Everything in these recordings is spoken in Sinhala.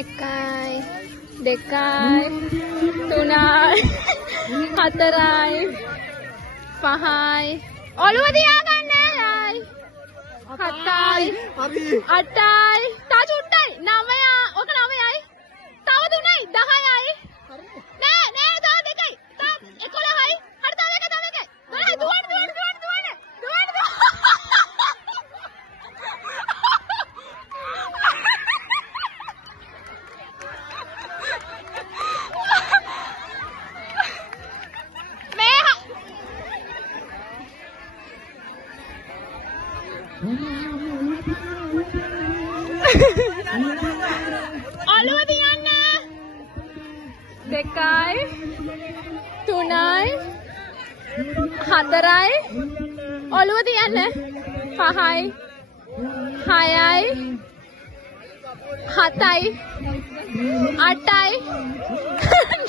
එකයි දෙකයි තුනයි හතරයි පහයි ඔළුව තියාගන්න යයි හතයි අටයි තා චුට්ටයි නවයයි ඔක නවයයි තව තුනයි 10යි නෑ නෑ තව දෙකයි තව 11යි හරි තව එකයි 12යි දුවන්න ඔළුව තියන්න දෙකයි තුනයි හතරයි ඔළුව තියන්න පහයි හයයි හතයි අටයි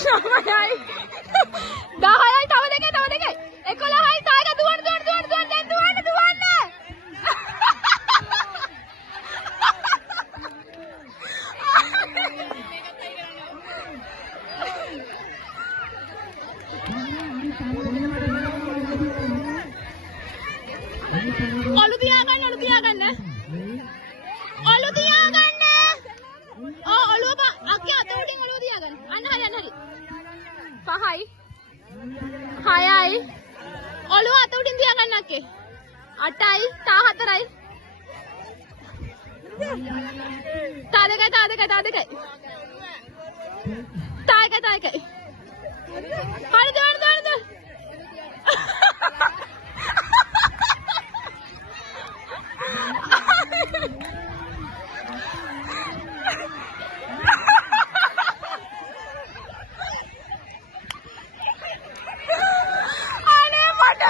නවයයි 10යි තව දෙකයි 11යි තායක දුවන්න දැන් දුවන්න ඔලු තියාගන්න ඔලුව අක්කේ අත උඩින් ඔලුව තියාගන්න අන්න හරි 5යි 6යි ඔලුව අත උඩින් තියාගන්න අක්කේ 8යි තා 4යි තා දෙකයි හරි දුවන්න අනේ මට